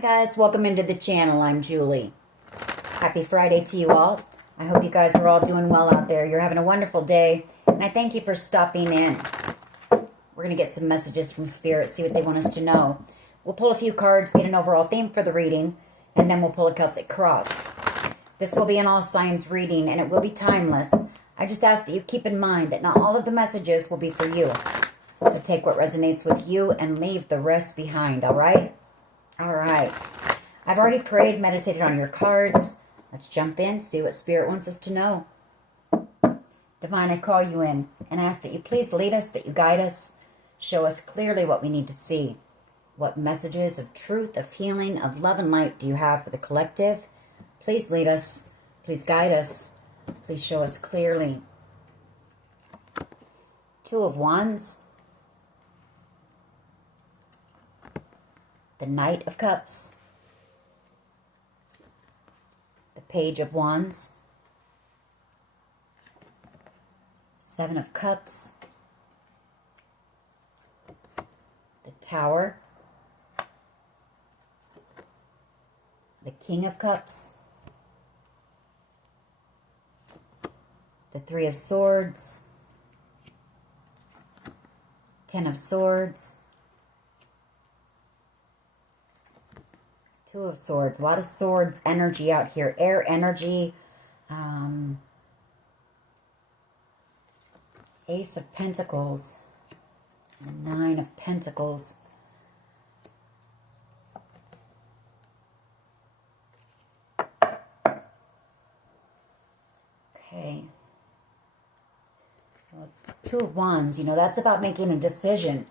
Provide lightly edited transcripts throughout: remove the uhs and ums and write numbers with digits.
guys, welcome into the channel. I'm Julie. Happy Friday to you all. I hope you guys are all doing well out there. You're having a wonderful day, and I thank you for stopping in. We're going to get some messages from Spirit, see what they want us to know. We'll pull a few cards, get an overall theme for the reading, and then we'll pull a Celtic cross. This will be an all signs reading, and it will be timeless. I just ask that you keep in mind that not all of the messages will be for you. So take what resonates with you and leave the rest behind, all right? All right. I've already prayed, meditated on your cards. Let's jump in, see what Spirit wants us to know. Divine, I call you in and ask that you please lead us, that you guide us, show us clearly what we need to see. What messages of truth, of healing, of love and light do you have for the collective? Please lead us. Please guide us. Please show us clearly. Two of Wands. The Knight of Cups. The Page of Wands. Seven of Cups. The Tower. The King of Cups. The Three of Swords. Ten of Swords. Two of Swords. A lot of swords energy out here. Air energy. Ace of Pentacles. Nine of Pentacles. Okay. Well, Two of Wands. You know, that's about making a decision.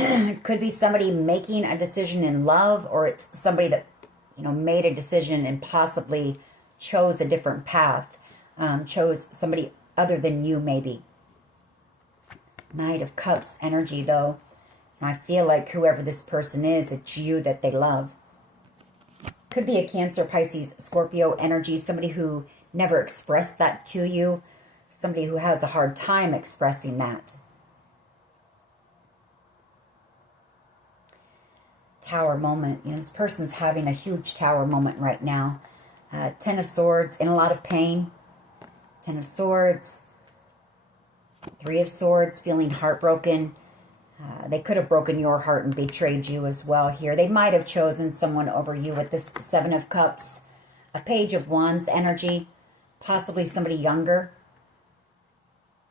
It could be somebody making a decision in love, or it's somebody that, you know, made a decision and possibly chose a different path, chose somebody other than you maybe. Knight of Cups energy, though. And I feel like whoever this person is, it's you that they love. Could be a Cancer, Pisces, Scorpio energy, somebody who never expressed that to you, somebody who has a hard time expressing that. Tower moment. You know, this person's having a huge tower moment right now. Ten of Swords, in a lot of pain. Ten of Swords. Three of Swords, feeling heartbroken. They could have broken your heart and betrayed you as well here. They might have chosen someone over you with this Seven of Cups. A Page of Wands energy. Possibly somebody younger.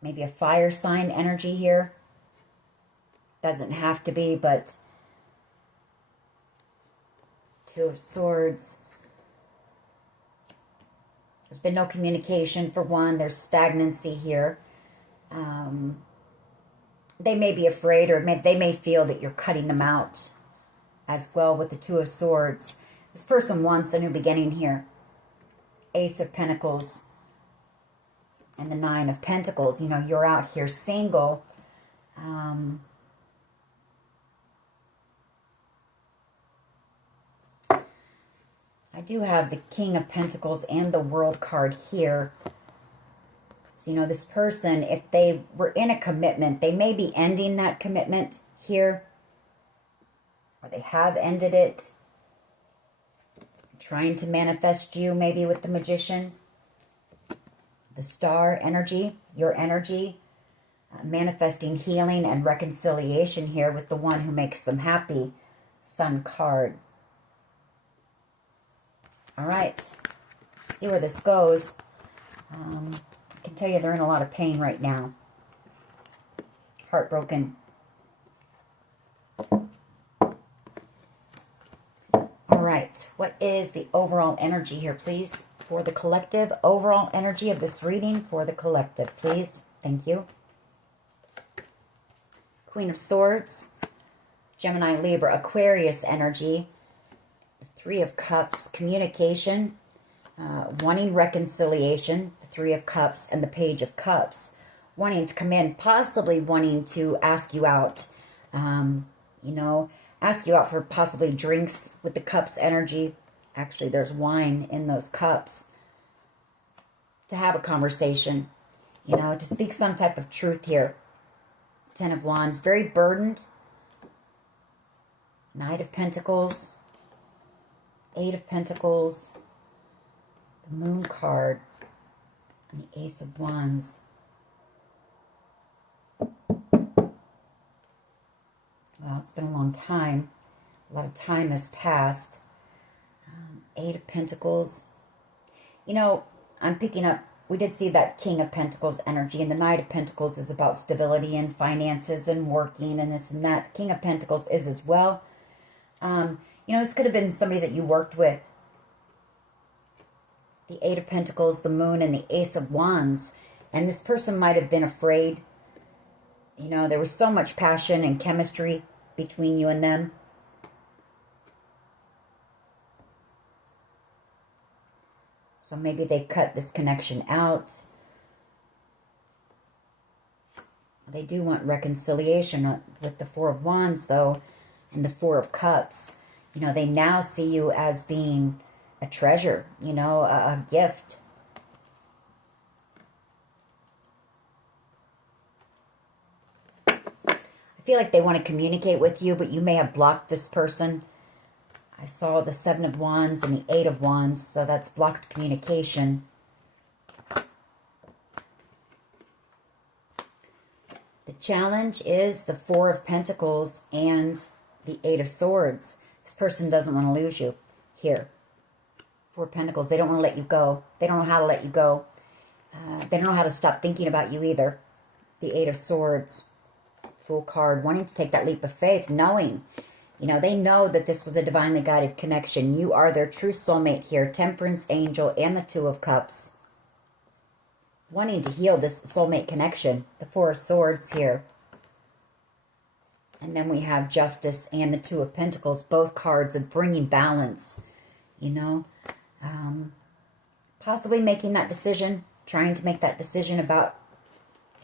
Maybe a fire sign energy here. Doesn't have to be, but Two of Swords. There's been no communication for one. There's stagnancy here. They may be afraid, or they may feel that you're cutting them out as well with the Two of Swords. This person wants a new beginning here. Ace of Pentacles and the Nine of Pentacles. You know, you're out here single. I do have the King of Pentacles and the World card here. So, you know, this person, if they were in a commitment, they may be ending that commitment here. Or they have ended it. Trying to manifest you maybe with the Magician. The Star energy, your energy. Manifesting healing and reconciliation here with the one who makes them happy. Sun card. All right, see where this goes. I can tell you they're in a lot of pain right now. Heartbroken. All right, what is the overall energy here, please, for the collective? Overall energy of this reading for the collective, please. Thank you. Queen of Swords, Gemini, Libra, Aquarius energy. Three of Cups, communication, wanting reconciliation, the Three of Cups, and the Page of Cups. Wanting to come in, possibly wanting to ask you out, you know, ask you out for possibly drinks with the Cups energy. Actually, there's wine in those cups. To have a conversation, you know, to speak some type of truth here. Ten of Wands, very burdened. Knight of Pentacles. Eight of Pentacles, the Moon card, and the Ace of Wands. Well, it's been a long time. A lot of time has passed. Eight of Pentacles. You know, I'm picking up, we did see that King of Pentacles energy, and the Knight of Pentacles is about stability and finances and working and this and that. King of Pentacles is as well. You know, this could have been somebody that you worked with. The Eight of Pentacles, the Moon, and the Ace of Wands. And this person might have been afraid. You know, there was so much passion and chemistry between you and them. So maybe they cut this connection out. They do want reconciliation with the Four of Wands, though, and the Four of Cups. You know, they now see you as being a treasure, you know, a gift. I feel like they want to communicate with you, but you may have blocked this person. I saw the Seven of Wands and the Eight of Wands, so that's blocked communication. The challenge is the Four of Pentacles and the Eight of Swords. This person doesn't want to lose you here. Four of Pentacles. They don't want to let you go. They don't know how to let you go. They don't know how to stop thinking about you either. The Eight of Swords. Fool card. Wanting to take that leap of faith. Knowing. You know, they know that this was a divinely guided connection. You are their true soulmate here. Temperance, Angel, and the Two of Cups. Wanting to heal this soulmate connection. The Four of Swords here. And then we have Justice and the Two of Pentacles. Both cards of bringing balance. You know. Possibly making that decision. Trying to make that decision about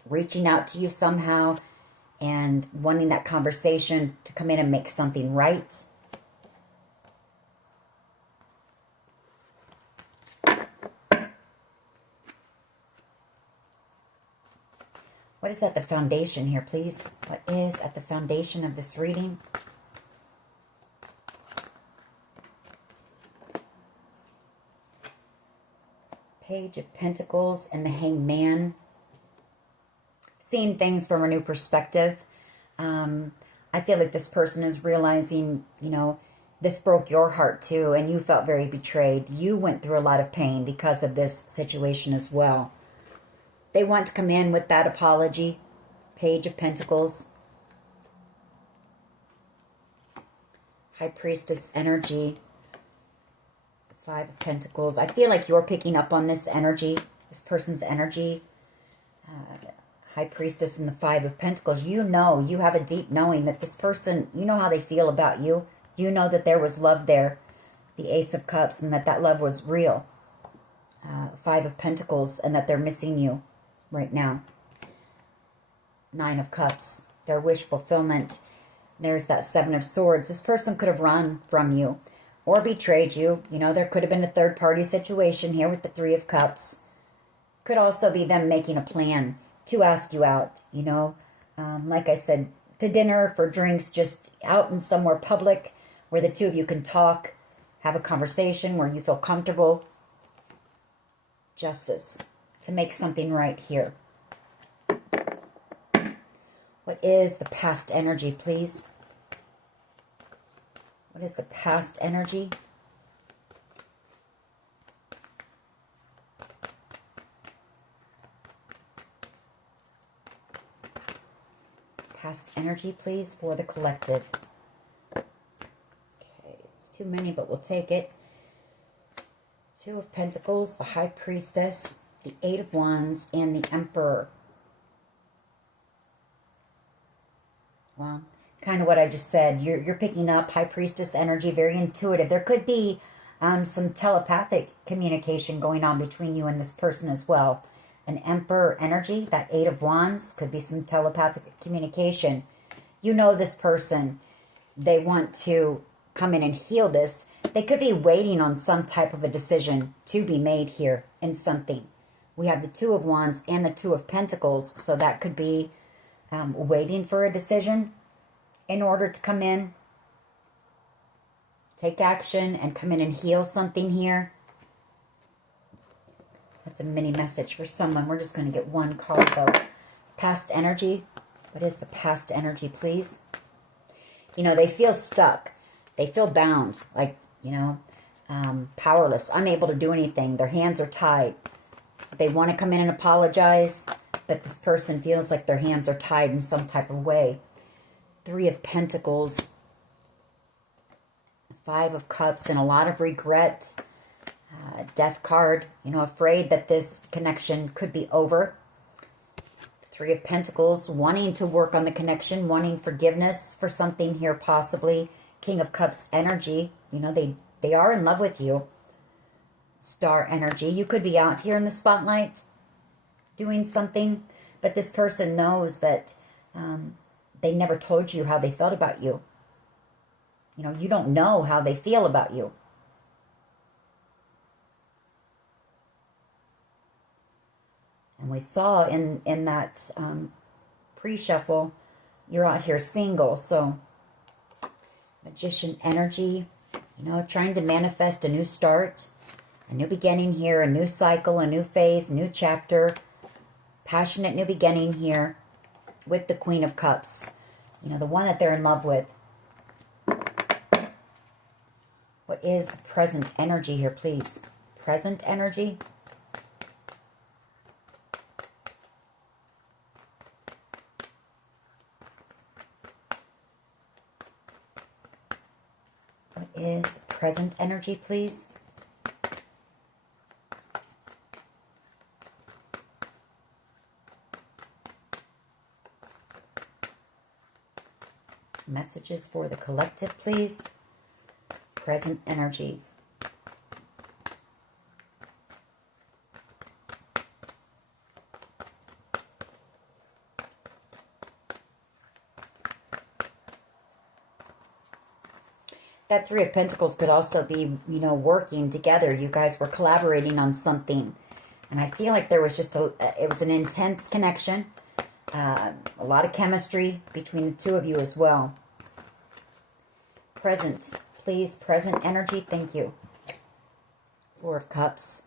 reaching out to you somehow. And wanting that conversation to come in and make something right. What is at the foundation here, please? What is at the foundation of this reading? Page of Pentacles and the Hangman. Seeing things from a new perspective. I feel like this person is realizing, you know, this broke your heart too, and you felt very betrayed. You went through a lot of pain because of this situation as well. They want to come in with that apology. Page of Pentacles. High Priestess energy. Five of Pentacles. I feel like you're picking up on this energy, this person's energy. High Priestess and the Five of Pentacles. You know, you have a deep knowing that this person, you know how they feel about you. You know that there was love there. The Ace of Cups, and that love was real. Five of Pentacles, and that they're missing you right now. Nine of Cups, their wish fulfillment. There's that Seven of Swords. This person could have run from you or betrayed you. You know, there could have been a third-party situation here with the Three of Cups. Could also be them making a plan to ask you out, you know. Like I said, to dinner, for drinks, just out in somewhere public where the two of you can talk, have a conversation where you feel comfortable. Justice. To make something right here. What is the past energy, please? What is the past energy? Past energy, please, for the collective. Okay, it's too many, but we'll take it. Two of Pentacles, the High Priestess, the Eight of Wands, and the Emperor. Well, kind of what I just said. You're picking up High Priestess energy, very intuitive. There could be some telepathic communication going on between you and this person as well. An Emperor energy, that Eight of Wands, could be some telepathic communication. You know this person. They want to come in and heal this. They could be waiting on some type of a decision to be made here in something. We have the Two of Wands and the Two of Pentacles, so that could be waiting for a decision in order to come in take action and come in and heal something here. That's a mini message for someone. We're just going to get one card, though. Past energy. What is the past energy, please? You know, they feel stuck. They feel bound, like, you know, powerless, unable to do anything. Their hands are tied. They want to come in and apologize, but this person feels like their hands are tied in some type of way. Three of Pentacles. Five of Cups and a lot of regret. Death card, you know, afraid that this connection could be over. Three of Pentacles, wanting to work on the connection, wanting forgiveness for something here possibly. King of Cups energy, you know, they are in love with you. Star energy, you could be out here in the spotlight doing something, but this person knows that they never told you how they felt about you. You know, you don't know how they feel about you. And we saw in that pre-shuffle, you're out here single. So, Magician energy, you know, trying to manifest a new start, a new beginning here, a new cycle, a new phase, new chapter. Passionate new beginning here with the Queen of Cups. You know, the one that they're in love with. What is the present energy here, please? Present energy. What is the present energy, please? Messages for the collective, please. Present energy. That Three of Pentacles could also be, you know, working together. You guys were collaborating on something. And I feel like there was just it was an intense connection. A lot of chemistry between the two of you as well. Present, please. Present energy. Thank you. Four of Cups.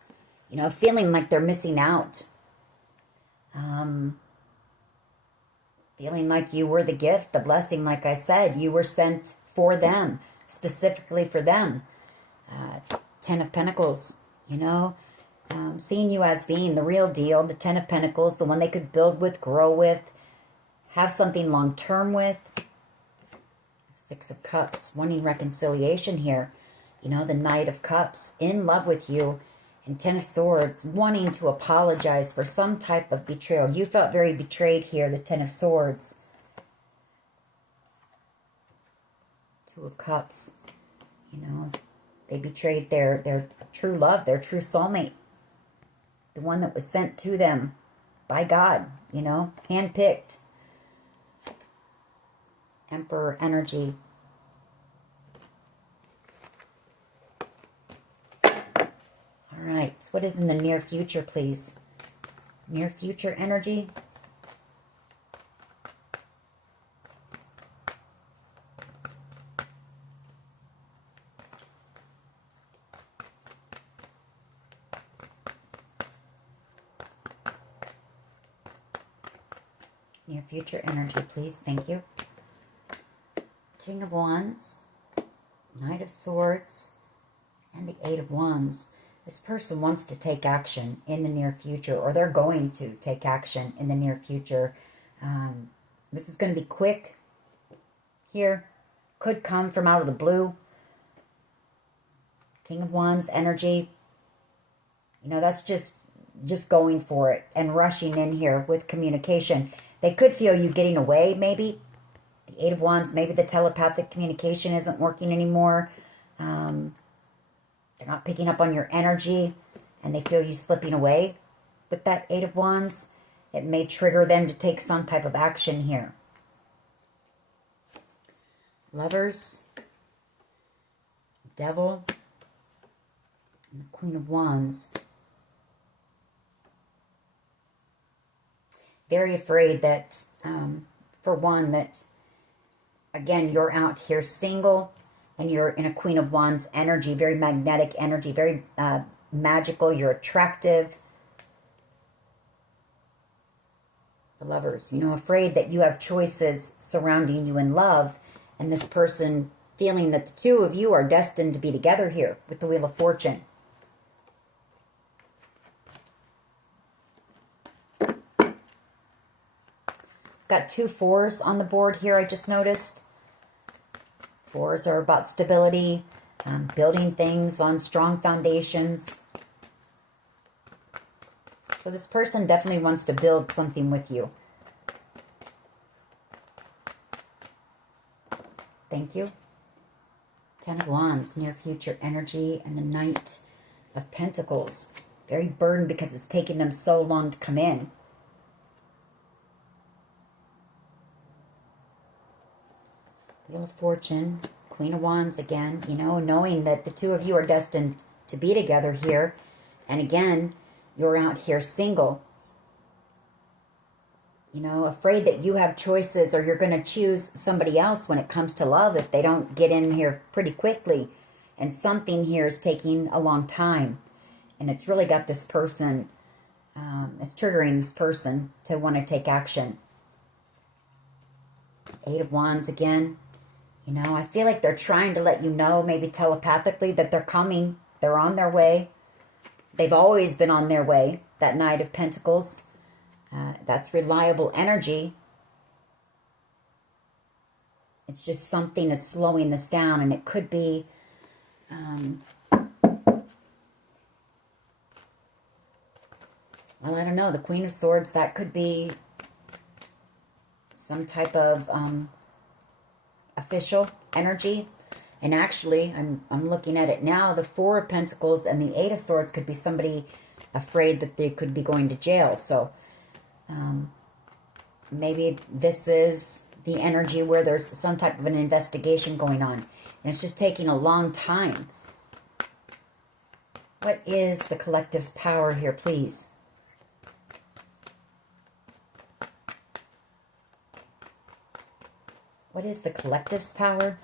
You know, feeling like they're missing out. Feeling like you were the gift, the blessing. Like I said, you were sent for them. Specifically for them. Ten of Pentacles, you know, seeing you as being the real deal, the Ten of Pentacles, the one they could build with, grow with, have something long-term with. Six of Cups, wanting reconciliation here. You know, the Knight of Cups, in love with you. And Ten of Swords, wanting to apologize for some type of betrayal. You felt very betrayed here, the Ten of Swords. Two of Cups, you know, they betrayed their true love, their true soulmate, the one that was sent to them by God, you know, handpicked. Emperor energy. All right, what is in the near future, please? Near future energy. Near future energy, please. Thank you. King of Wands, Knight of Swords, and the Eight of Wands. This person wants to take action in the near future, or they're going to take action in the near future. This is going to be quick here. Could come from out of the blue. King of Wands energy. You know, that's just going for it and rushing in here with communication. They could feel you getting away, maybe. The Eight of Wands, maybe the telepathic communication isn't working anymore. They're not picking up on your energy, and they feel you slipping away with that Eight of Wands. It may trigger them to take some type of action here. Lovers, Devil, and the Queen of Wands. Very afraid that, for one, that, again, you're out here single. And you're in a Queen of Wands energy, very magnetic energy, very magical. You're attractive. The Lovers, you know, afraid that you have choices surrounding you in love, and this person feeling that the two of you are destined to be together here with the Wheel of Fortune. Got 2 4s on the board here, I just noticed. 4s are about stability, building things on strong foundations. So this person definitely wants to build something with you. Thank you. 10 of Wands, near future energy, and the Knight of Pentacles. Very burdened because it's taking them so long to come in. Wheel of Fortune, Queen of Wands again, you know, knowing that the two of you are destined to be together here. And again, you're out here single. You know, afraid that you have choices or you're going to choose somebody else when it comes to love if they don't get in here pretty quickly. And something here is taking a long time. And it's really got this person, it's triggering this person to want to take action. 8 of Wands again. You know, I feel like they're trying to let you know, maybe telepathically, that they're coming. They're on their way. They've always been on their way. That Knight of Pentacles. That's reliable energy. It's just something is slowing this down. And it could be... well, I don't know. The Queen of Swords, that could be some type of... official energy. And actually, I'm looking at it now, the 4 of Pentacles and the 8 of Swords could be somebody afraid that they could be going to jail. So maybe this is the energy where there's some type of an investigation going on, and it's just taking a long time. What is the collective's power here, please? What is the collective's power?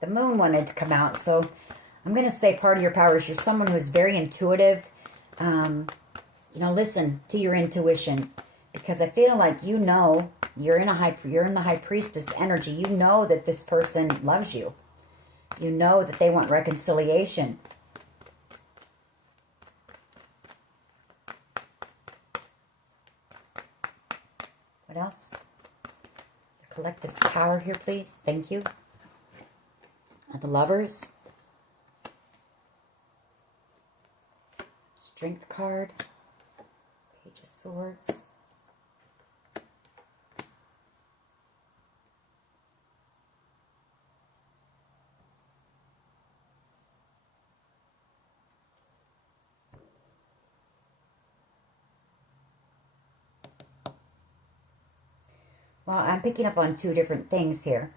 The Moon wanted to come out, so I'm going to say part of your power is you're someone who is very intuitive. You know, listen to your intuition, because I feel like you know you're in the High Priestess energy. You know that this person loves you. You know that they want reconciliation. What else? Collective's power here, please. Thank you. The Lovers. Strength card. Page of Swords. Well, I'm picking up on 2 different things here.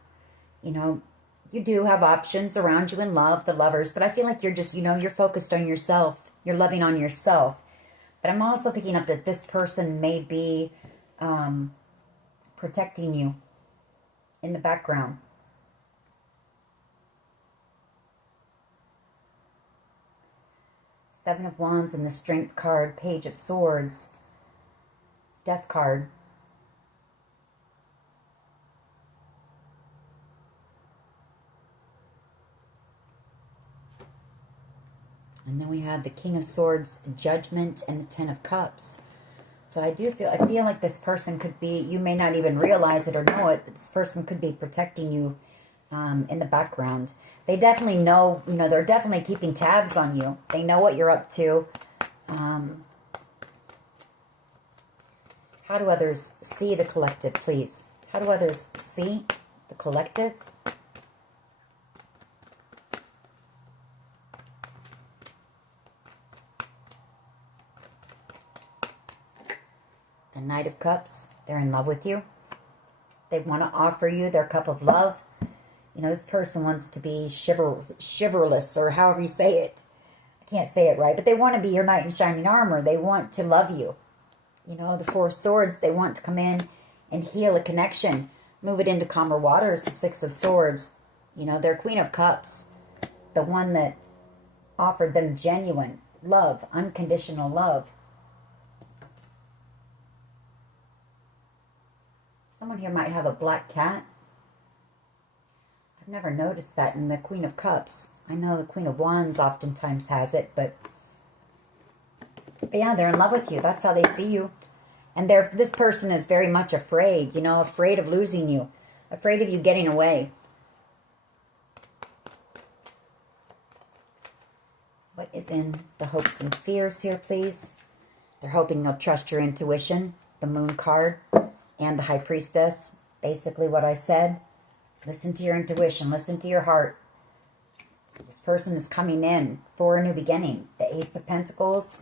You know, you do have options around you in love, the Lovers, but I feel like you're just, you know, you're focused on yourself. You're loving on yourself. But I'm also picking up that this person may be protecting you in the background. Seven of Wands and the Strength card, Page of Swords, Death card. And then we have the King of Swords, Judgment, and the Ten of Cups. So I feel like this person could be, you may not even realize it or know it, but this person could be protecting you in the background. They definitely know, you know, they're definitely keeping tabs on you. They know what you're up to. How do others see the collective, please? How do others see the collective? The Knight of Cups, they're in love with you. They want to offer you their cup of love. You know, this person wants to be chivalrous, or however you say it. I can't say it right, but they want to be your knight in shining armor. They want to love you. You know, the 4 of Swords, they want to come in and heal a connection. Move it into calmer waters, the 6 of Swords. You know, their Queen of Cups, the one that offered them genuine love, unconditional love. Someone here might have a black cat. I've never noticed that in the Queen of Cups. I know the Queen of Wands oftentimes has it, but yeah, they're in love with you. That's how they see you. And this person is very much afraid, you know, afraid of losing you, afraid of you getting away. What is in the hopes and fears here, please? They're hoping you'll trust your intuition, the Moon card, and the High Priestess. Basically what I said. Listen to your intuition. Listen to your heart. This person is coming in for a new beginning. The Ace of Pentacles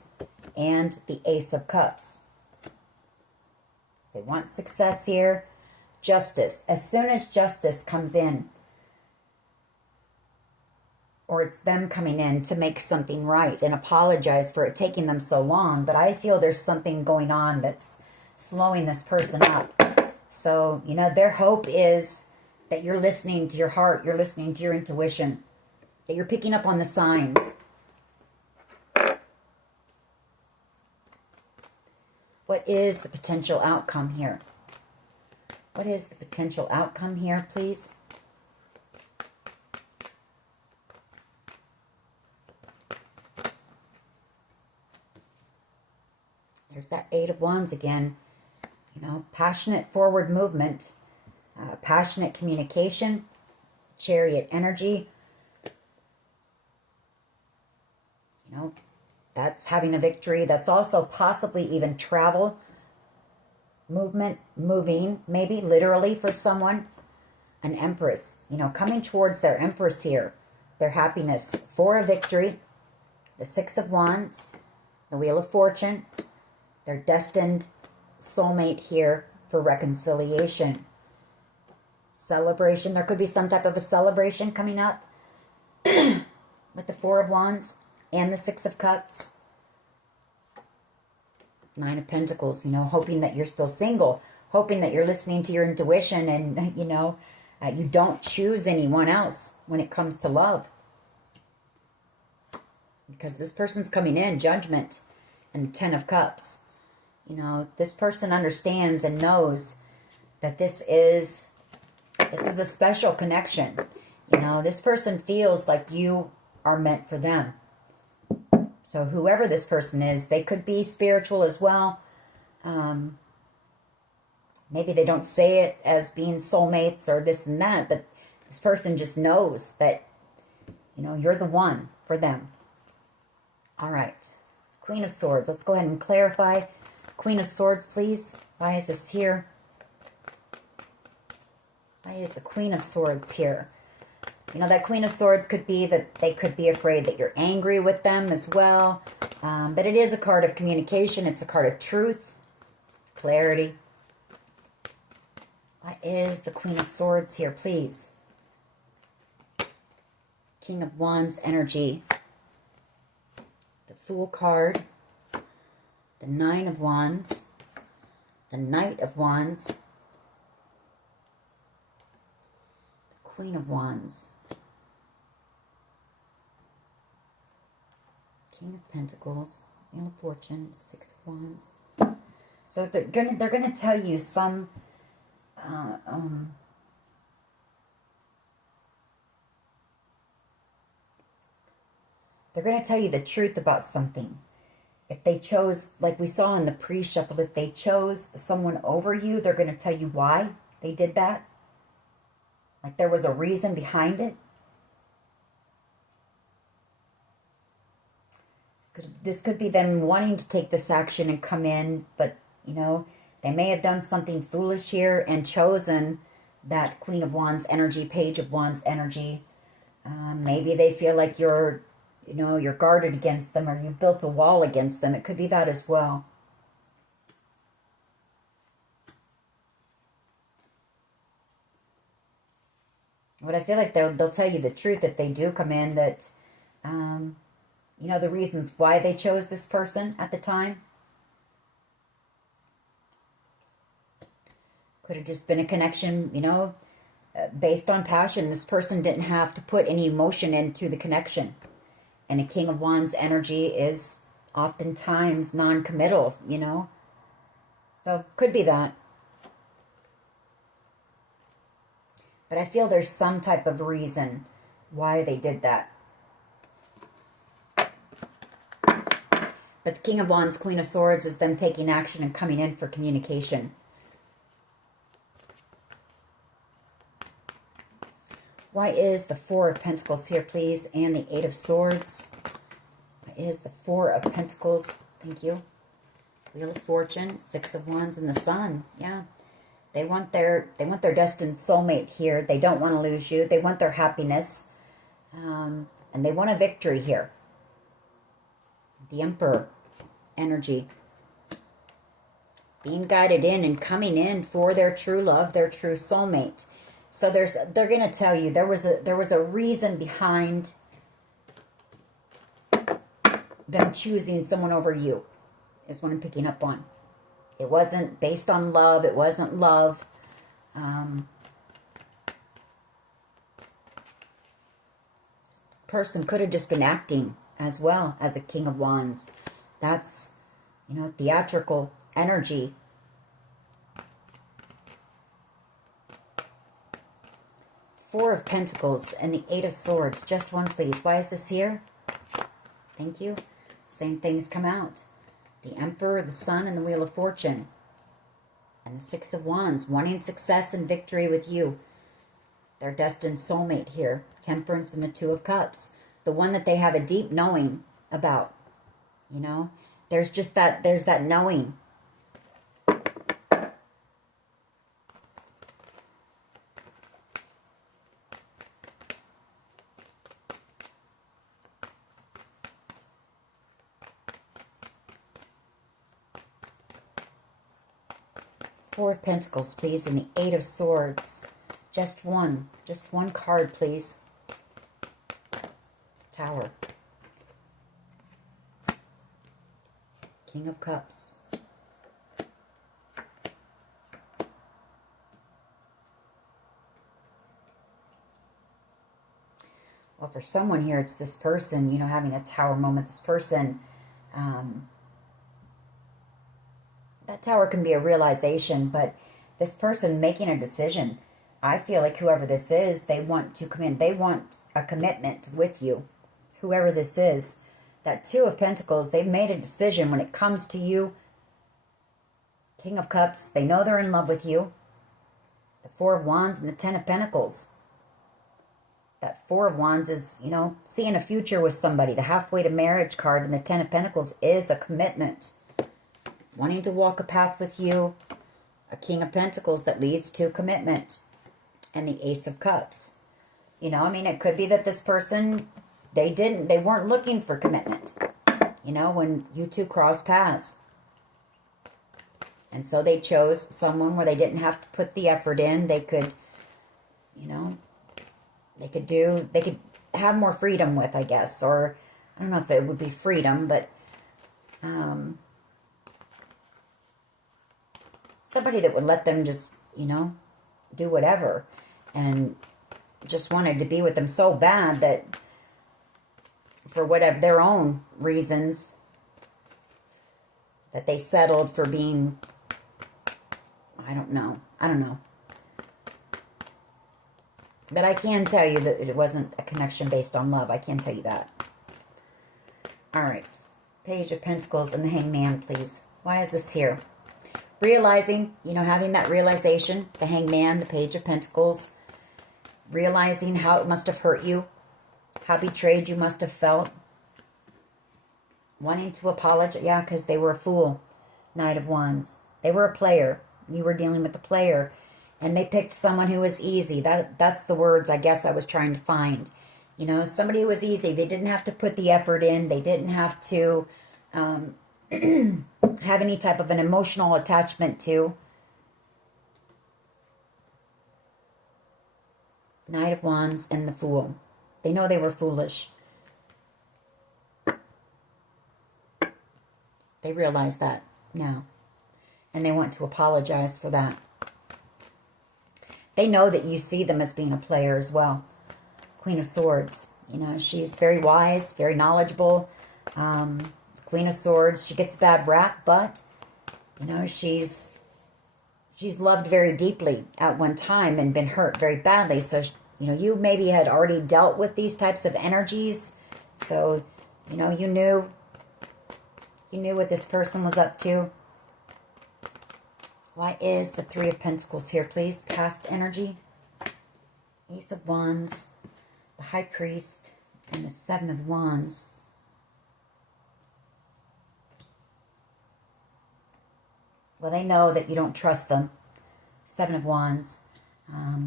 and the Ace of Cups. They want success here. Justice. As soon as justice comes in, or it's them coming in to make something right and apologize for it taking them so long, but I feel there's something going on that's slowing this person up. So, you know, their hope is that you're listening to your heart, you're listening to your intuition, that you're picking up on the signs. What is the potential outcome here? What is the potential outcome here, please? There's that Eight of Wands again. You know, passionate forward movement, passionate communication, Chariot energy. You know, that's having a victory. That's also possibly even travel, movement, moving, maybe literally for someone. An Empress, you know, coming towards their Empress here. Their happiness for a victory. The Six of Wands, the Wheel of Fortune. Their destined soulmate here for reconciliation. Celebration. There could be some type of a celebration coming up with the Four of Wands and the Six of Cups. Nine of Pentacles, you know, hoping that you're still single, hoping that you're listening to your intuition and, you know, you don't choose anyone else when it comes to love. Because this person's coming in, Judgment and the Ten of Cups. You know, this person understands and knows that this is a special connection. You know, this person feels like you are meant for them. So whoever this person is, they could be spiritual as well. Maybe they don't say it as being soulmates or this and that, but this person just knows that, you know, you're the one for them. All right. Queen of Swords. Let's go ahead and clarify. Queen of Swords, please. Why is this here? Why is the Queen of Swords here? You know, that Queen of Swords could be that they could be afraid that you're angry with them as well. But it is a card of communication. It's a card of truth, clarity. Why is the Queen of Swords here, please? King of Wands energy. The Fool card. The Nine of Wands. The Knight of Wands. The Queen of Wands. King of Pentacles. Wheel of Fortune. Six of Wands. So they're gonna tell you some they're going to tell you the truth about something. If they chose, like we saw in the pre-shuffle, if they chose someone over you, they're going to tell you why they did that. Like there was a reason behind it. This could be them wanting to take this action and come in, but, you know, they may have done something foolish here and chosen that Queen of Wands energy, Page of Wands energy. Maybe they feel like you're guarded against them or you built a wall against them. It could be that as well. But I feel like they'll tell you the truth if they do come in, that, you know, the reasons why they chose this person at the time. Could have just been a connection, you know, based on passion. This person didn't have to put any emotion into the connection. And a King of Wands energy is oftentimes non-committal, you know. So could be that. But I feel there's some type of reason why they did that. But the King of Wands, Queen of Swords is them taking action and coming in for communication. Why is the Four of Pentacles here, please? And the Eight of Swords. Why is the Four of Pentacles? Thank you. Wheel of Fortune, Six of Wands, and the Sun. Yeah. They want their destined soulmate here. They don't want to lose you. They want their happiness. And they want a victory here. The Emperor energy. Being guided in and coming in for their true love, their true soulmate. So they're going to tell you there was a reason behind them choosing someone over you, is what I'm picking up on. It wasn't based on love. It wasn't love. This person could have just been acting as well as a King of Wands. That's, you know, theatrical energy. Four of Pentacles and the Eight of Swords. Just one, please. Why is this here? Thank you. Same things come out. The Emperor, the Sun, and the Wheel of Fortune. And the Six of Wands, wanting success and victory with you. Their destined soulmate here. Temperance and the Two of Cups. The one that they have a deep knowing about. You know? There's that knowing. Four of Pentacles, please, and the Eight of Swords. Just one card, please. Tower. King of Cups. Well, for someone here, it's this person, you know, having a tower moment. This person, that tower can be a realization, but this person making a decision. I feel like whoever this is, they want to come in. They want a commitment with you. Whoever this is. That Two of Pentacles, they've made a decision when it comes to you. King of Cups, they know they're in love with you. The Four of Wands and the Ten of Pentacles. That Four of Wands is, you know, seeing a future with somebody. The halfway to marriage card and the Ten of Pentacles is a commitment. Wanting to walk a path with you. A King of Pentacles that leads to commitment. And the Ace of Cups. You know, I mean, it could be that this person, they weren't looking for commitment. You know, when you two cross paths. And so they chose someone where they didn't have to put the effort in. They could, you know, they could have more freedom with, I guess. Or, I don't know if it would be freedom, but somebody that would let them just, you know, do whatever. And just wanted to be with them so bad that for whatever their own reasons that they settled for being, I don't know. But I can tell you that it wasn't a connection based on love. I can tell you that. All right. Page of Pentacles and the Hangman, please. Why is this here? Realizing, you know, having that realization, the Hangman, the Page of Pentacles, realizing how it must have hurt you, how betrayed you must have felt, wanting to apologize, yeah, because they were a fool, Knight of Wands. They were a player. You were dealing with a player, and they picked someone who was easy. That's the words I guess I was trying to find. You know, somebody who was easy. They didn't have to put the effort in. They didn't have to have any type of an emotional attachment to. Knight of Wands and the Fool. They know they were foolish. They realize that now. And they want to apologize for that. They know that you see them as being a player as well. Queen of Swords. You know, she's very wise, very knowledgeable. Queen of Swords, she gets a bad rap, but, you know, she's loved very deeply at one time and been hurt very badly. So, you know, you maybe had already dealt with these types of energies. So, you know, you knew what this person was up to. Why is the Three of Pentacles here, please? Past energy. Ace of Wands, the High Priest, and the Seven of Wands. Well, they know that you don't trust them. Seven of Wands.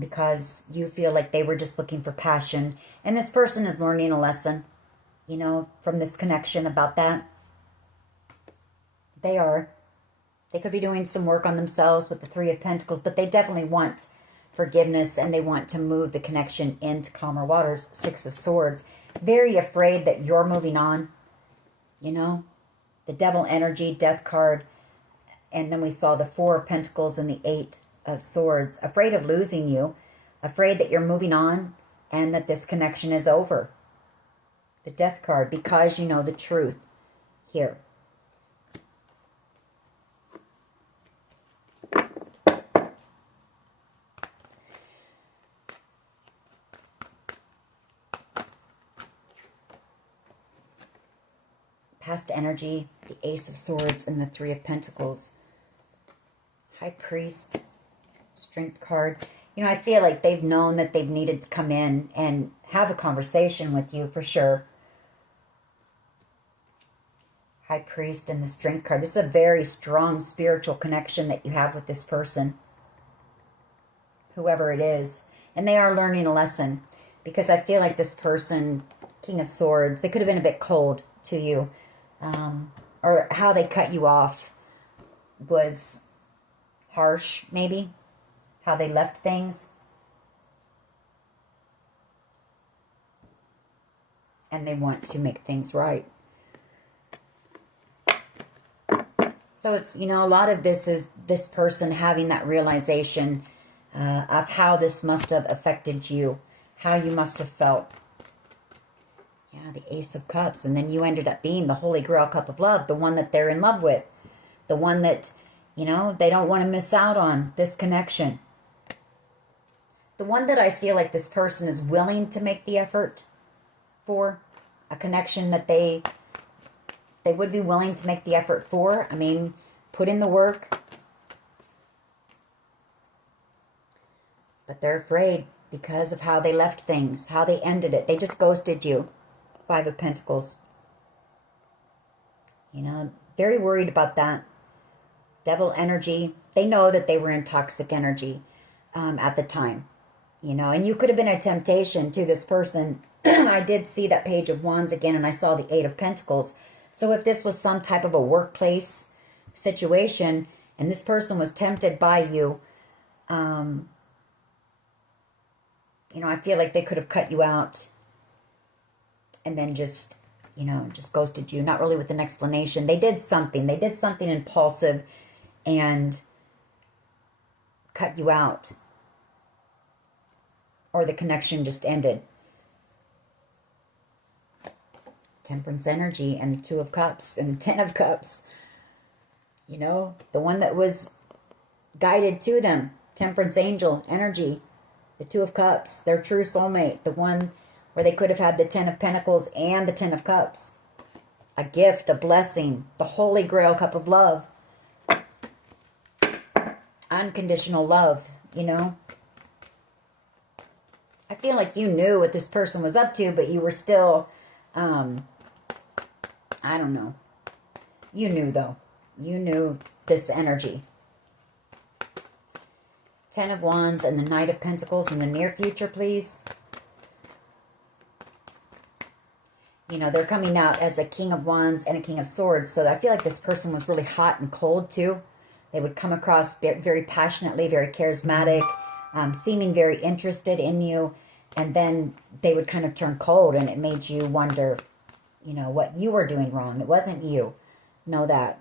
Because you feel like they were just looking for passion. And this person is learning a lesson, you know, from this connection about that. They are. They could be doing some work on themselves with the Three of Pentacles, but they definitely want forgiveness and they want to move the connection into calmer waters. Six of Swords. Very afraid that you're moving on, you know. The Devil energy, Death card. And then we saw the Four of Pentacles and the Eight of Swords. Afraid of losing you. Afraid that you're moving on and that this connection is over. The Death card, because you know the truth here. Past energy, the Ace of Swords, and the Three of Pentacles. High Priest, Strength card. You know, I feel like they've known that they've needed to come in and have a conversation with you for sure. High Priest and the Strength card. This is a very strong spiritual connection that you have with this person. Whoever it is. And they are learning a lesson. Because I feel like this person, King of Swords, they could have been a bit cold to you. Or how they cut you off was harsh, maybe. How they left things. And they want to make things right. So it's, you know, a lot of this is this person having that realization of how this must have affected you. How you must have felt. Yeah, the Ace of Cups. And then you ended up being the Holy Grail cup of love. The one that they're in love with. The one that, you know, they don't want to miss out on. This connection. The one that I feel like this person is willing to make the effort for. A connection that they would be willing to make the effort for. I mean, put in the work. But they're afraid because of how they left things. How they ended it. They just ghosted you. Five of Pentacles. You know, very worried about that. Devil energy. They know that they were in toxic energy at the time. You know, and you could have been a temptation to this person. I did see that Page of Wands again, and I saw the Eight of Pentacles. So if this was some type of a workplace situation, and this person was tempted by you, you know, I feel like they could have cut you out. And then just, you know, just ghosted you. Not really with an explanation. They did something. They did something impulsive and cut you out. Or the connection just ended. Temperance energy and the Two of Cups and the Ten of Cups. You know, the one that was guided to them. Temperance angel energy. The Two of Cups. Their true soulmate. The one where they could have had the Ten of Pentacles and the Ten of Cups. A gift, a blessing, the Holy Grail cup of love. Unconditional love, you know. I feel like you knew what this person was up to, but you were still, I don't know. You knew, though. You knew this energy. Ten of Wands and the Knight of Pentacles in the near future, please. You know, they're coming out as a King of Wands and a King of Swords. So I feel like this person was really hot and cold too. They would come across very passionately, very charismatic, seeming very interested in you. And then they would kind of turn cold, and it made you wonder, you know, what you were doing wrong. It wasn't you. Know that.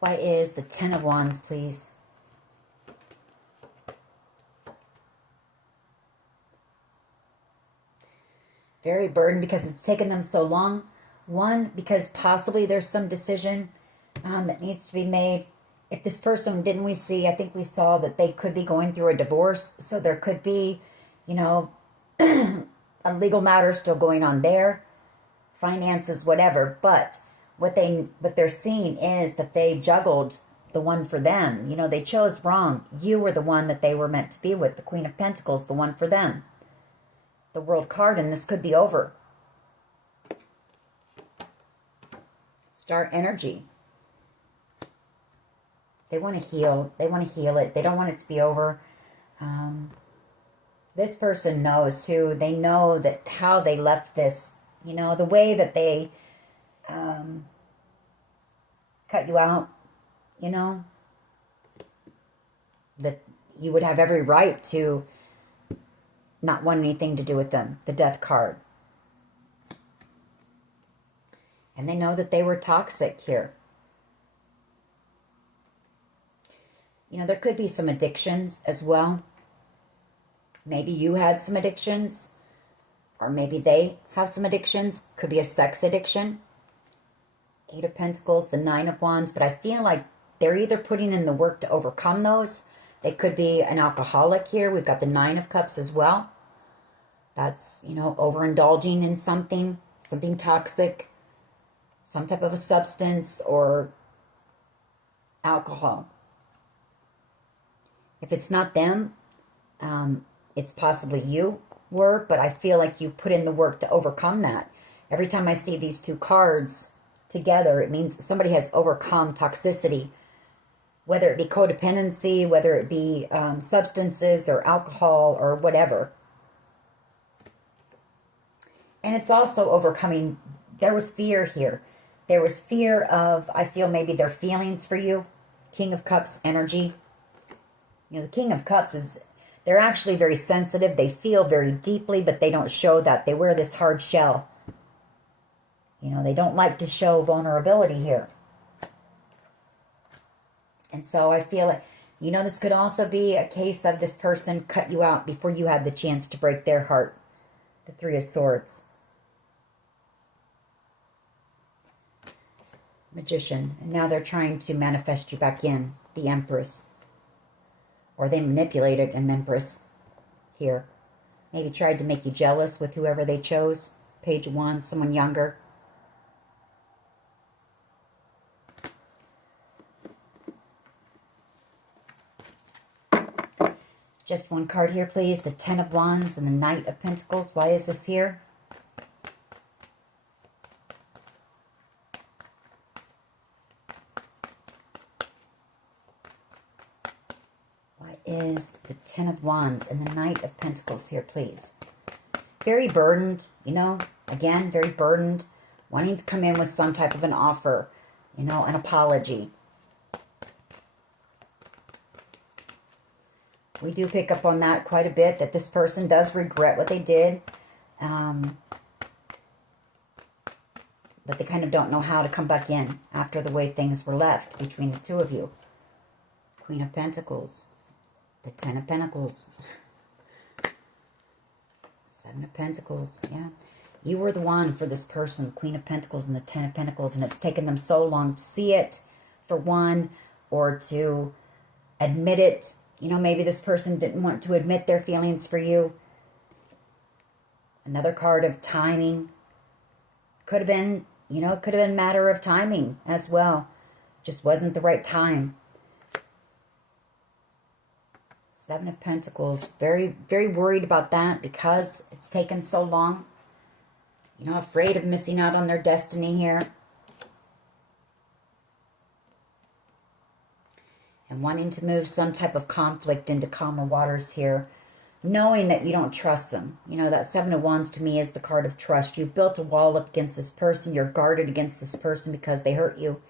Why is the Ten of Wands, please? Very burdened because it's taken them so long. One, because possibly there's some decision that needs to be made. If this person, didn't we see, I think we saw that they could be going through a divorce. So there could be, you know, a legal matter still going on there. Finances, whatever. But what they're seeing is that they juggled the one for them. You know, they chose wrong. You were the one that they were meant to be with. The Queen of Pentacles, the one for them. The World card, and this could be over. Star energy. They want to heal. They want to heal it. They don't want it to be over. This person knows too. They know that how they left this, you know, the way that they cut you out, you know, that you would have every right to not want anything to do with them. The Death card. And they know that they were toxic here. You know, there could be some addictions as well. Maybe you had some addictions. Or maybe they have some addictions. Could be a sex addiction. Eight of Pentacles, the Nine of Wands. But I feel like they're either putting in the work to overcome those. They could be an alcoholic here. We've got the Nine of Cups as well. That's, you know, overindulging in something toxic, some type of a substance or alcohol. If it's not them, it's possibly you were, but I feel like you put in the work to overcome that. Every time I see these two cards together, it means somebody has overcome toxicity, whether it be codependency, whether it be substances or alcohol or whatever. And it's also overcoming, there was fear here. There was fear of, I feel maybe their feelings for you. King of Cups energy. You know, the King of Cups is, they're actually very sensitive. They feel very deeply, but they don't show that. They wear this hard shell. You know, they don't like to show vulnerability here. And so I feel like, you know, this could also be a case of this person cut you out before you had the chance to break their heart. The Three of Swords. Magician. And now they're trying to manifest you back in. The Empress. Or they manipulated an Empress here. Maybe tried to make you jealous with whoever they chose. Page of Wands, someone younger. Just one card here, please. The Ten of Wands and the Knight of Pentacles. Why is this here? Why is the Ten of Wands and the Knight of Pentacles here, please? Very burdened, you know. Again, very burdened. Wanting to come in with some type of an offer, you know, an apology. We do pick up on that quite a bit, that this person does regret what they did. But they kind of don't know how to come back in after the way things were left between the two of you. Queen of Pentacles. The Ten of Pentacles. Seven of Pentacles. Yeah. You were the one for this person. Queen of Pentacles and the Ten of Pentacles. And it's taken them so long to see it, for one, or to admit it. You know, maybe this person didn't want to admit their feelings for you. Another card of timing. Could have been, you know, could have been a matter of timing as well. Just wasn't the right time. Seven of Pentacles. Very, very worried about that because it's taken so long. You know, afraid of missing out on their destiny here. And wanting to move some type of conflict into calmer waters here. Knowing that you don't trust them. You know, that Seven of Wands to me is the card of trust. You've built a wall up against this person. You're guarded against this person because they hurt you.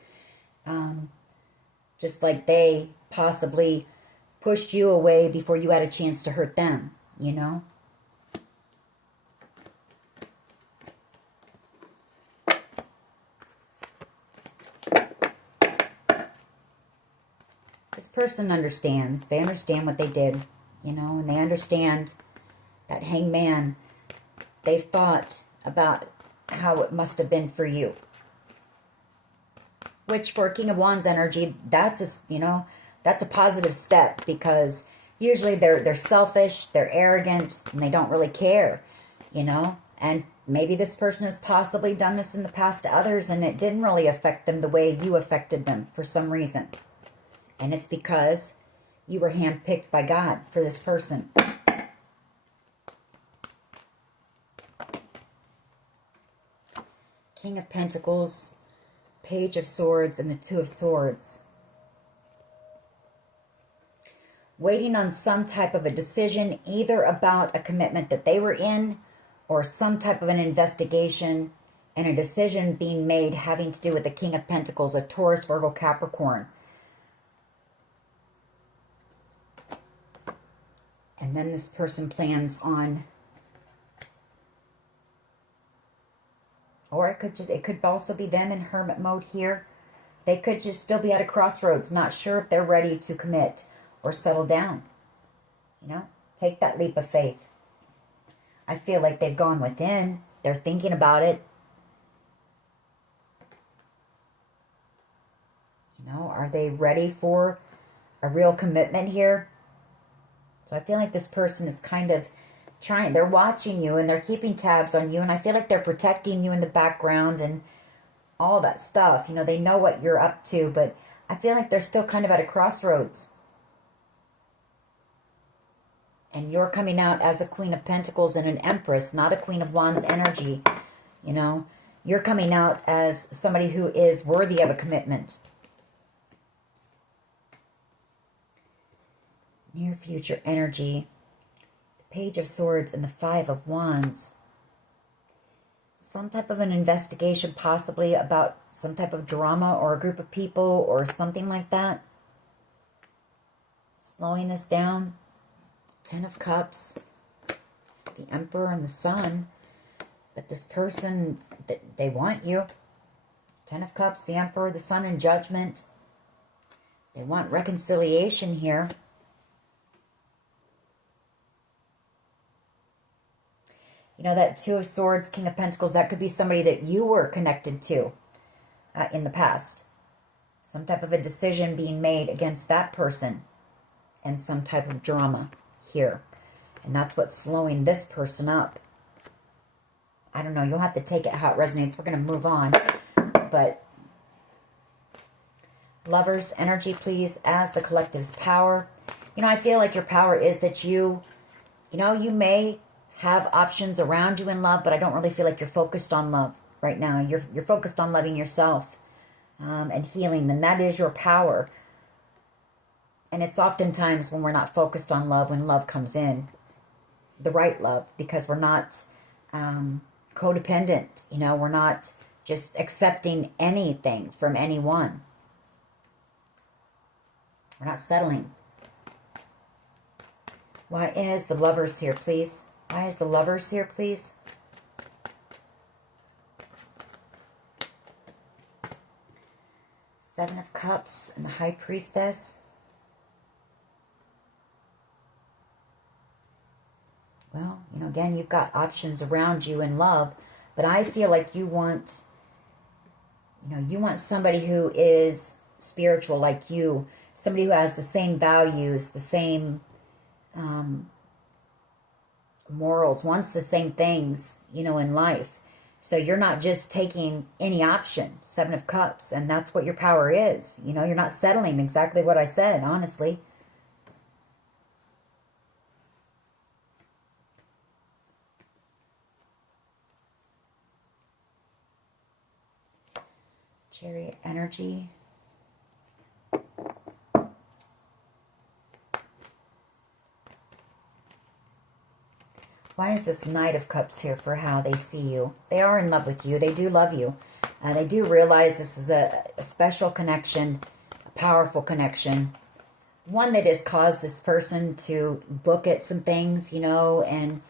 Just like they possibly pushed you away before you had a chance to hurt them, you know? This person understands. They understand what they did, you know, and they understand that hangman. They've thought about how it must have been for you. Which for King of Wands energy, that's a, you know, that's a positive step, because usually they're selfish, they're arrogant, and they don't really care, you know. And maybe this person has possibly done this in the past to others, and it didn't really affect them the way you affected them for some reason. And it's because you were handpicked by God for this person. King of Pentacles, Page of Swords, and the Two of Swords. Waiting on some type of a decision, either about a commitment that they were in, or some type of an investigation and a decision being made having to do with the King of Pentacles, a Taurus, Virgo, Capricorn. And then this person plans on, or it could also be them in hermit mode here. They could just still be at a crossroads, not sure if they're ready to commit or settle down. You know, take that leap of faith. I feel like they've gone within. They're thinking about it. You know, are they ready for a real commitment here? So I feel like this person is kind of trying. They're watching you and they're keeping tabs on you. And I feel like they're protecting you in the background and all that stuff. You know, they know what you're up to. But I feel like they're still kind of at a crossroads. And you're coming out as a Queen of Pentacles and an Empress, not a Queen of Wands energy. You know, you're coming out as somebody who is worthy of a commitment. Near future energy, the Page of Swords and the Five of Wands. Some type of an investigation, possibly about some type of drama or a group of people or something like that. Slowing this down. Ten of Cups, the Emperor and the Sun. But this person, they want you. Ten of Cups, the Emperor, the Sun, and Judgment. They want reconciliation here. You know, that Two of Swords, King of Pentacles, that could be somebody that you were connected to in the past. Some type of a decision being made against that person and some type of drama here. And that's what's slowing this person up. I don't know. You'll have to take it how it resonates. We're going to move on. But Lovers energy, please, as the collective's power. You know, I feel like your power is that you may have options around you in love, but I don't really feel like you're focused on love right now. You're focused on loving yourself and healing, and that is your power. And it's oftentimes when we're not focused on love, when love comes in, the right love, because we're not codependent. You know, we're not just accepting anything from anyone. We're not settling. Why is the Lovers here, please? Why is the Lovers here, please? Seven of Cups and the High Priestess. Well, you know, again, you've got options around you in love, but I feel like you want somebody who is spiritual like you, somebody who has the same values, the same morals, wants the same things, you know, in life. So you're not just taking any option, Seven of Cups, and that's what your power is. You know, you're not settling, exactly what I said, honestly. Chariot energy. Why is this Knight of Cups here for how they see you? They are in love with you. They do love you. They do realize this is a special connection, a powerful connection. One that has caused this person to look at some things, you know, and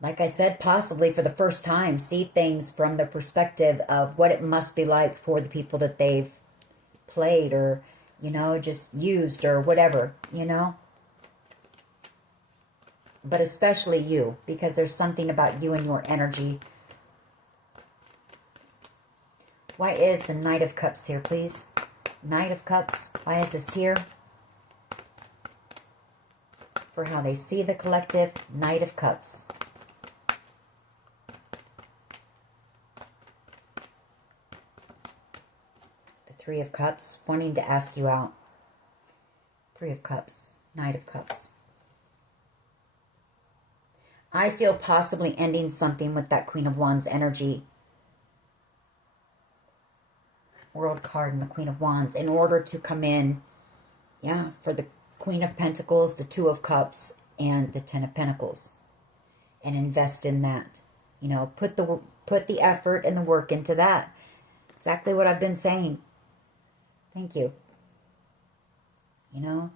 like I said, possibly for the first time, see things from the perspective of what it must be like for the people that they've played or, you know, just used or whatever, you know. But especially you, because there's something about you and your energy. Why is the Knight of Cups here, please? Knight of Cups. Why is this here? For how they see the collective. Knight of Cups. The Three of Cups. Wanting to ask you out. Three of Cups. Knight of Cups. I feel possibly ending something with that Queen of Wands energy. World card and the Queen of Wands in order to come in, yeah, for the Queen of Pentacles, the Two of Cups, and the Ten of Pentacles, and invest in that. You know, put the effort and the work into that. Exactly what I've been saying. Thank you. You know,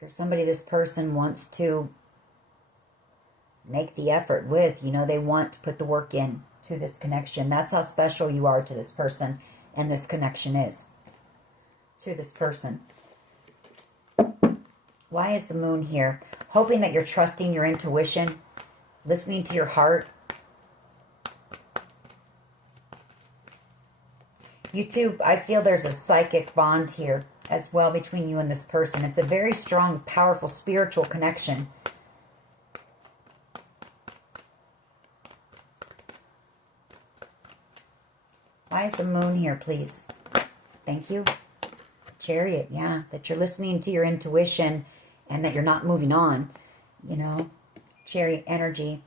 you're somebody this person wants to make the effort with. You know, they want to put the work in to this connection. That's how special you are to this person, and this connection is to this person. Why is the Moon here? Hoping that you're trusting your intuition, listening to your heart. You two, I feel there's a psychic bond here as well between you and this person. It's a very strong, powerful, spiritual connection. Why is the Moon here, please? Thank you. Chariot, yeah. That you're listening to your intuition and that you're not moving on. You know, Chariot energy.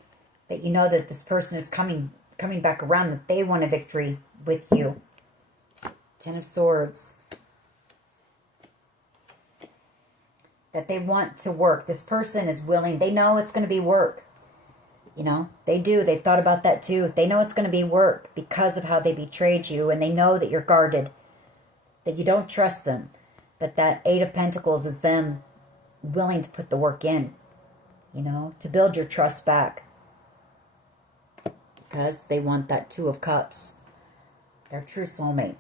That you know that this person is coming back around, that they want a victory with you. Ten of Swords. That they want to work. This person is willing. They know it's going to be work. You know, they do. They've thought about that too. They know it's going to be work because of how they betrayed you. And they know that you're guarded. That you don't trust them. But that Eight of Pentacles is them willing to put the work in. You know, to build your trust back. Because they want that Two of Cups. Their true soulmate.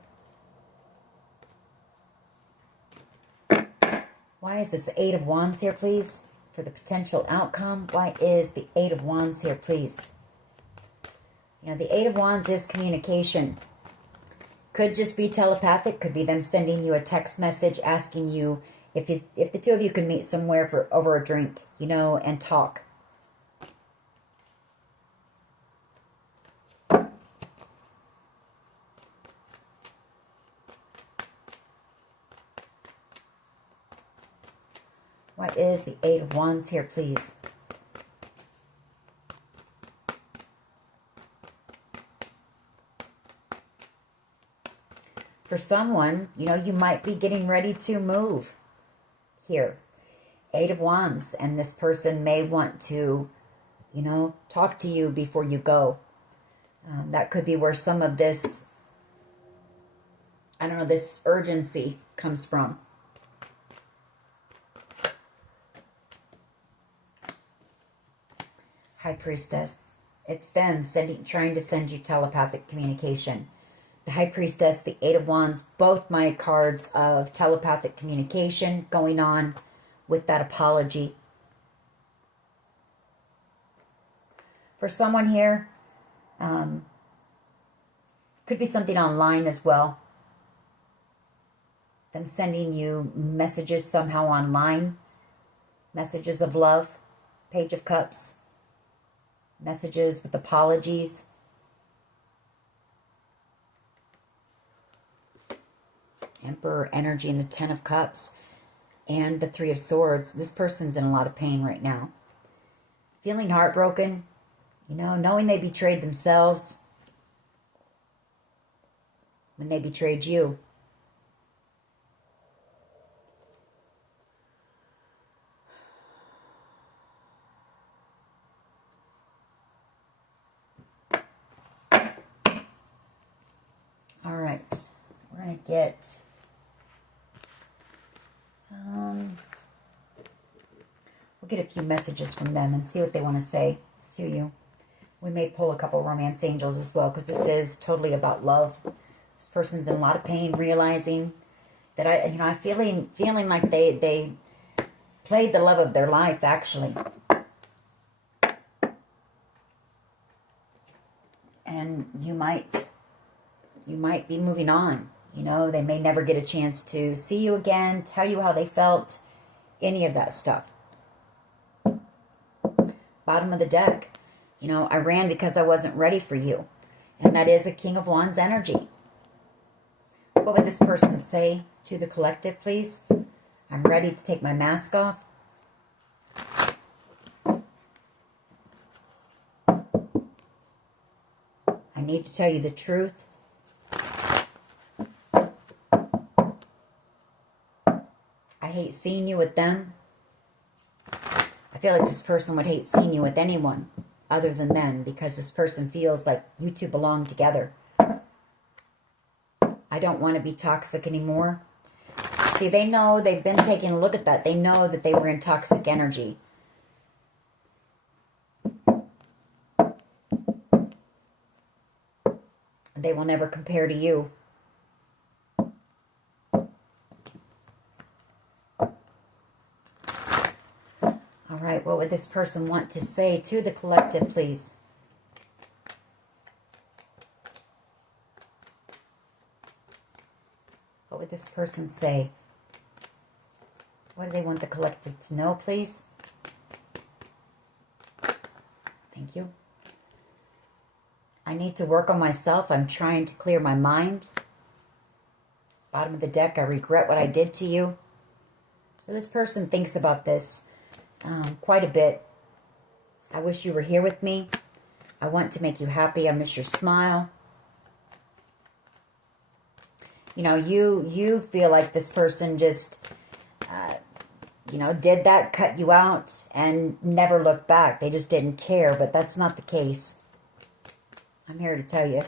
Why is this Eight of Wands here, please? For the potential outcome. Why is the Eight of Wands here, please? You know, the Eight of Wands is communication. Could just be telepathic. Could be them sending you a text message asking you if the two of you can meet somewhere for over a drink, you know, and talk. What is the Eight of Wands here, please? For someone, you know, you might be getting ready to move here. Eight of Wands, and this person may want to, you know, talk to you before you go. That could be where some of this, I don't know, this urgency comes from. High Priestess. It's them trying to send you telepathic communication. The High Priestess, the Eight of Wands, both my cards of telepathic communication going on with that apology. For someone here, could be something online as well. Them sending you messages somehow online. Messages of love. Page of Cups. Messages with apologies. Emperor energy and the Ten of Cups. And the Three of Swords. This person's in a lot of pain right now. Feeling heartbroken. You know, knowing they betrayed themselves. When they betrayed you. All right, we're going to get, we'll get a few messages from them and see what they want to say to you. We may pull a couple romance angels as well, because this is totally about love. This person's in a lot of pain, realizing that I'm feeling like they played the love of their life, actually. And you might be moving on. You know, they may never get a chance to see you again, tell you how they felt, any of that stuff. Bottom of the deck. You know, I ran because I wasn't ready for you. And that is a King of Wands energy. What would this person say to the collective, please? I'm ready to take my mask off. I need to tell you the truth. I hate seeing you with them. I feel like this person would hate seeing you with anyone other than them, because this person feels like you two belong together. I don't want to be toxic anymore. See, they know, they've been taking a look at that. They know that they were in toxic energy. They will never compare to you. All right, what would this person want to say to the collective, please? What would this person say? What do they want the collective to know, please? Thank you. I need to work on myself. I'm trying to clear my mind. Bottom of the deck, I regret what I did to you. So this person thinks about this quite a bit. I wish you were here with me. I want to make you happy. I miss your smile. You know, you feel like this person just, did that, cut you out, and never looked back. They just didn't care, but that's not the case. I'm here to tell you.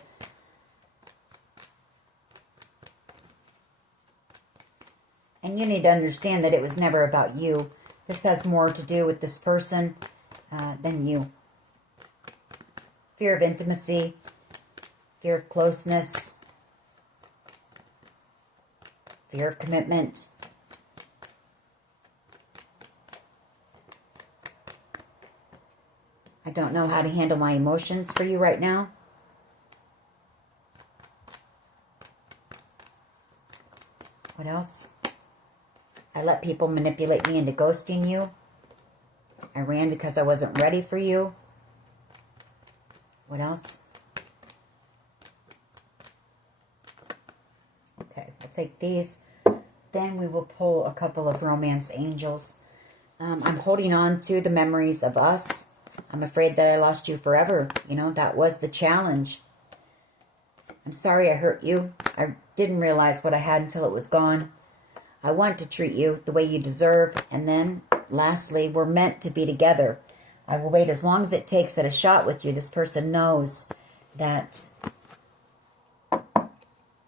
And you need to understand that it was never about you. This has more to do with this person than you. Fear of intimacy, fear of closeness, fear of commitment. I don't know how to handle my emotions for you right now. What else? I let people manipulate me into ghosting you. I ran because I wasn't ready for you. What else? Okay, I'll take these. Then we will pull a couple of romance angels. I'm holding on to the memories of us. I'm afraid that I lost you forever. You know, that was the challenge. I'm sorry I hurt you. I didn't realize what I had until it was gone. I want to treat you the way you deserve. And then, lastly, we're meant to be together. I will wait as long as it takes at a shot with you. This person knows that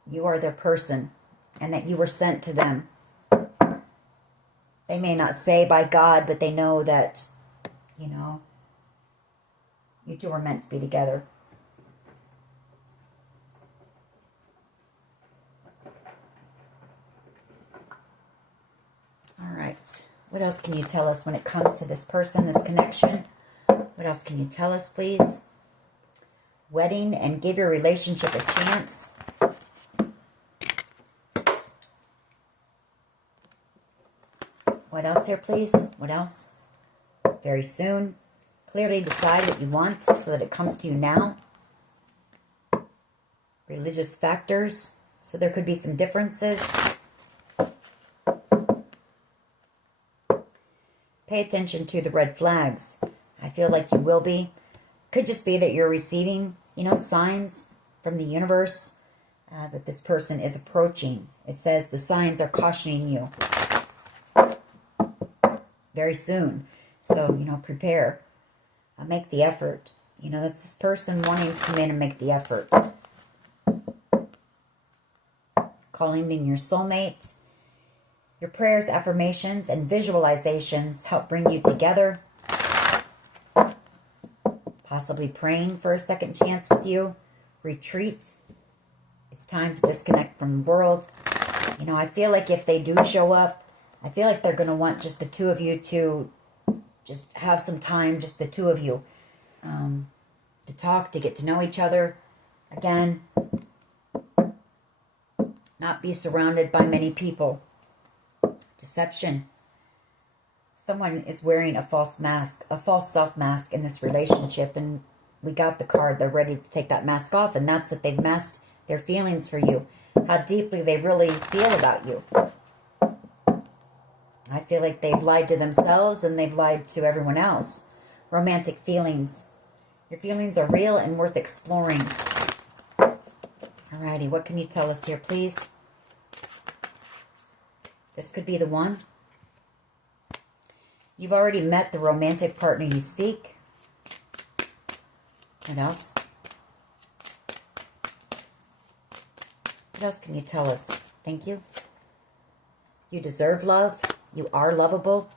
you are their person and that you were sent to them. They may not say by God, but they know that, you know, you two are meant to be together. All right. What else can you tell us when it comes to this person, this connection? What else can you tell us, please? Wedding and give your relationship a chance. What else here, please? What else? Very soon. Clearly decide what you want so that it comes to you now. Religious factors. So there could be some differences. Pay attention to the red flags. I feel like you will be. Could just be that you're receiving, signs from the universe that this person is approaching. It says the signs are cautioning you very soon. So, prepare. Make the effort. That's this person wanting to come in and make the effort. Calling in your soulmate. Your prayers, affirmations, and visualizations help bring you together. Possibly praying for a second chance with you. Retreat. It's time time to disconnect from the world. You know, I feel like if they do show up, I feel like they're going to want just the two of you to just have some time, just the two of you, to talk, to get to know each other. Again, not be surrounded by many people. Deception. Someone is wearing a false mask, a false self-mask in this relationship, and we got the card. They're ready to take that mask off, and that's that they've masked their feelings for you, how deeply they really feel about you. I feel like they've lied to themselves and they've lied to everyone else. Romantic feelings. Your feelings are real and worth exploring. Alrighty, what can you tell us here, please? This could be the one. You've already met the romantic partner you seek. What else? What else can you tell us? Thank you. You deserve love. You are lovable.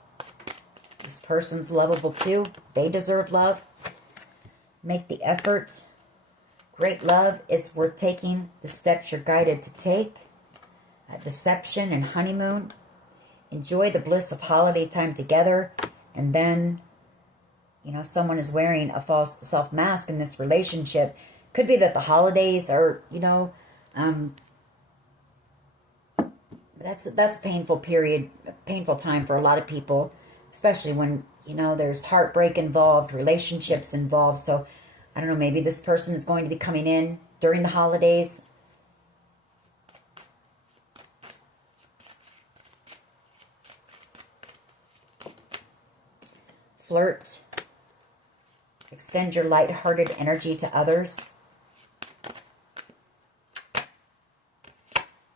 This person's lovable too. They deserve love. Make the effort. Great love is worth taking the steps you're guided to take. Deception and honeymoon. Enjoy the bliss of holiday time together. And then, you know, someone is wearing a false self-mask in this relationship. Could be that the holidays are, you know, that's a painful period, a painful time for a lot of people, especially when, you know, there's heartbreak involved, relationships involved. So, I don't know, maybe this person is going to be coming in during the holidays. Flirt. Extend your light-hearted energy to others.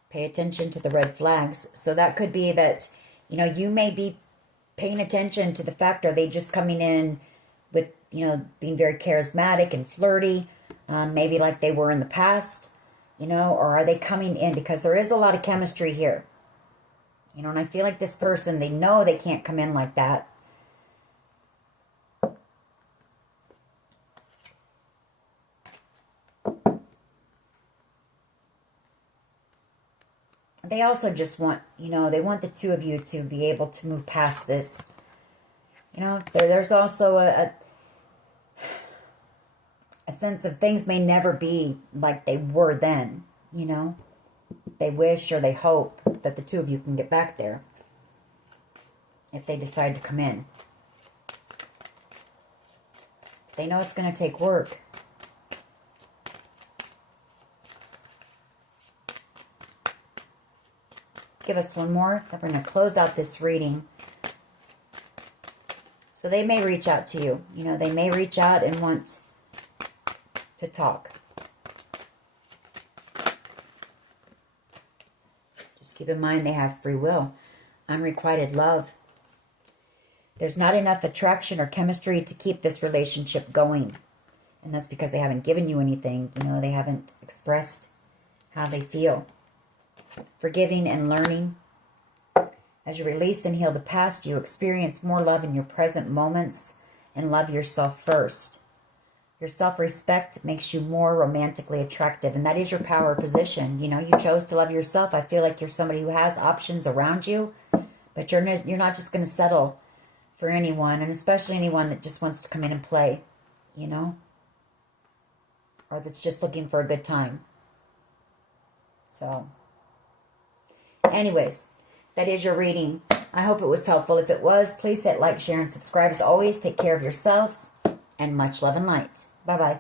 Pay attention to the red flags. So that could be that, you know, you may be paying attention to the fact, are they just coming in with, you know, being very charismatic and flirty, maybe like they were in the past, you know, or are they coming in because there is a lot of chemistry here, you know, and I feel like this person, they know they can't come in like that. They also just want, you know, they want the two of you to be able to move past this. You know, there's also a sense of things may never be like they were then, you know. They wish or they hope that the two of you can get back there if they decide to come in. They know it's going to take work. Give us one more. Then we're going to close out this reading. So they may reach out to you. You know, they may reach out and want to talk. Just keep in mind they have free will. Unrequited love. There's not enough attraction or chemistry to keep this relationship going. And that's because they haven't given you anything. You know, they haven't expressed how they feel. Forgiving and learning. As you release and heal the past, you experience more love in your present moments and love yourself first. Your self-respect makes you more romantically attractive, and that is your power position. You know, you chose to love yourself. I feel like you're somebody who has options around you, but you're not just going to settle for anyone, and especially anyone that just wants to come in and play, you know, or that's just looking for a good time. So, anyways, that is your reading. I hope it was helpful. If it was, please hit like, share, and subscribe. As always, take care of yourselves, and much love and light. Bye-bye.